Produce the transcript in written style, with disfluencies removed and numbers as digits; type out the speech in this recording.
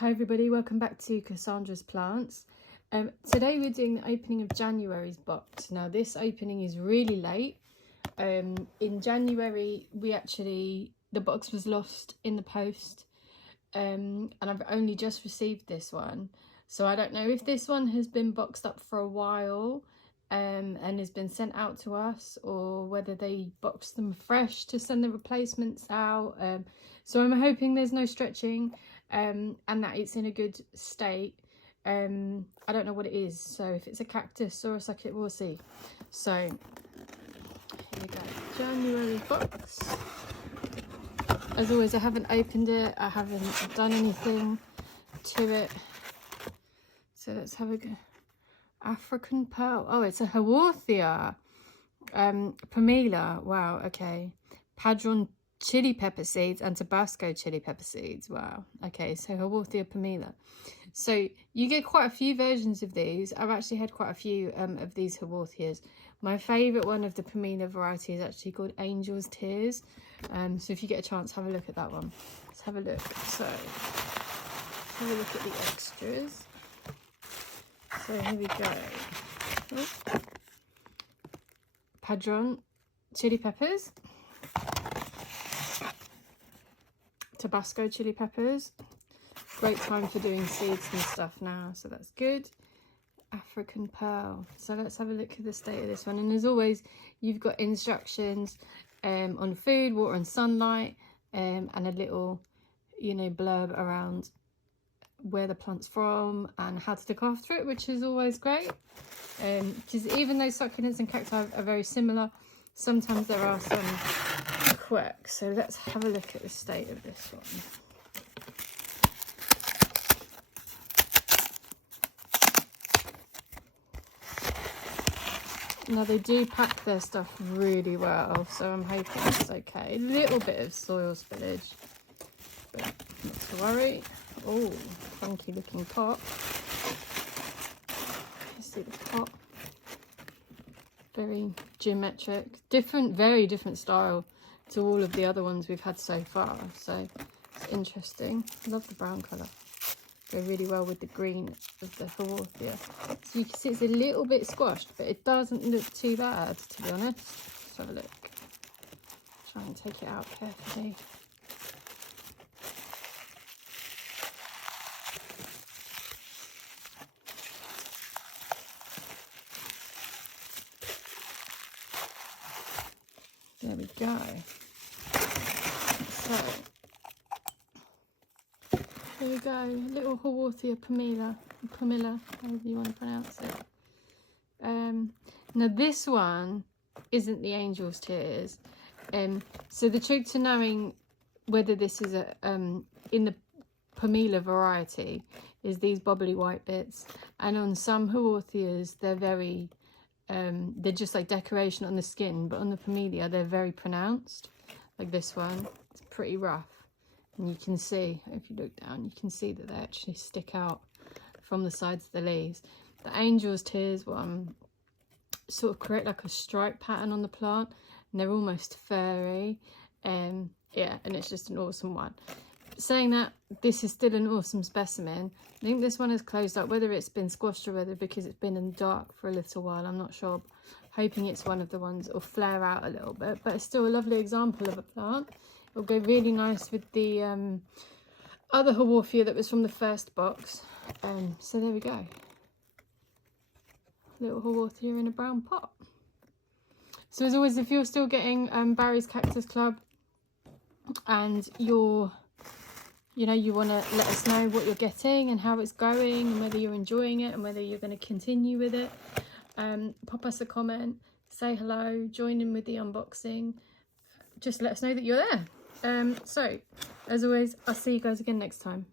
Hi everybody, welcome back to Cassandra's Plants. Today we're doing the opening of January's box. Now this opening is really late. In January the box was lost in the post, and I've only just received this one. So I don't know if this one has been boxed up for a while and has been sent out to us, or whether they boxed them fresh to send the replacements out. So I'm hoping there's no stretching and that it's in a good state. I don't know what it is, so if it's a cactus or a succulent, we'll see. So here we go, January box. As always, I haven't opened it, I haven't done anything to it. So let's have a go. African pearl. Oh, it's a Haworthia. Pamela. Wow, okay. Padron chili pepper seeds and Tabasco chili pepper seeds. Wow. Okay, so Haworthia Pamela. So you get quite a few versions of these. I've actually had quite a few of these Haworthias. My favourite one of the Pamela variety is actually called Angel's Tears. So if you get a chance, have a look at that one. Let's have a look. So let's have a look at the extras. So here we go. Oh. Padron chili peppers, Tabasco chili peppers. Great time for doing seeds and stuff now, so that's good. African pearl. So let's have a look at the state of this one. And as always, you've got instructions on food, water and sunlight, and a little, blurb around where the plant's from and how to look after it, which is always great. Because even though succulents and cacti are very similar, sometimes there are some quirks. So let's have a look at the state of this one. Now they do pack their stuff really well, so I'm hoping it's okay. A little bit of soil spillage, but not to worry. Oh, funky looking pot. You see the pot? Very geometric. Very different style to all of the other ones we've had so far. So it's interesting. Love the brown colour. Go really well with the green of the Haworthia. So you can see it's a little bit squashed, but it doesn't look too bad, to be honest. Let's have a look. Try and take it out carefully. There we go. So, here we go. Little Haworthia Pamela, however you want to pronounce it. Now this one isn't the Angel's Tears. So the trick to knowing whether this is in the Pamela variety is these bubbly white bits. And on some Haworthias, they're very they're just like decoration on the skin, but on the Pamela they're very pronounced. Like this one, it's pretty rough, and you can see, if you look down, you can see that they actually stick out from the sides of the leaves. The Angel's Tears one sort of create like a stripe pattern on the plant, and they're almost furry. Yeah, and it's just an awesome one. Saying that, this is still an awesome specimen. I think this one has closed up, whether it's been squashed or whether because it's been in the dark for a little while, I'm not sure. Hoping it's one of the ones that will flare out a little bit, but it's still a lovely example of a plant. It'll go really nice with the other Haworthia that was from the first box. So there we go. Little Haworthia in a brown pot. So as always, if you're still getting Barry's Cactus Club and you want to let us know what you're getting and how it's going and whether you're enjoying it and whether you're going to continue with it, pop us a comment, say hello, join in with the unboxing. Just let us know that you're there. So as always, I'll see you guys again next time.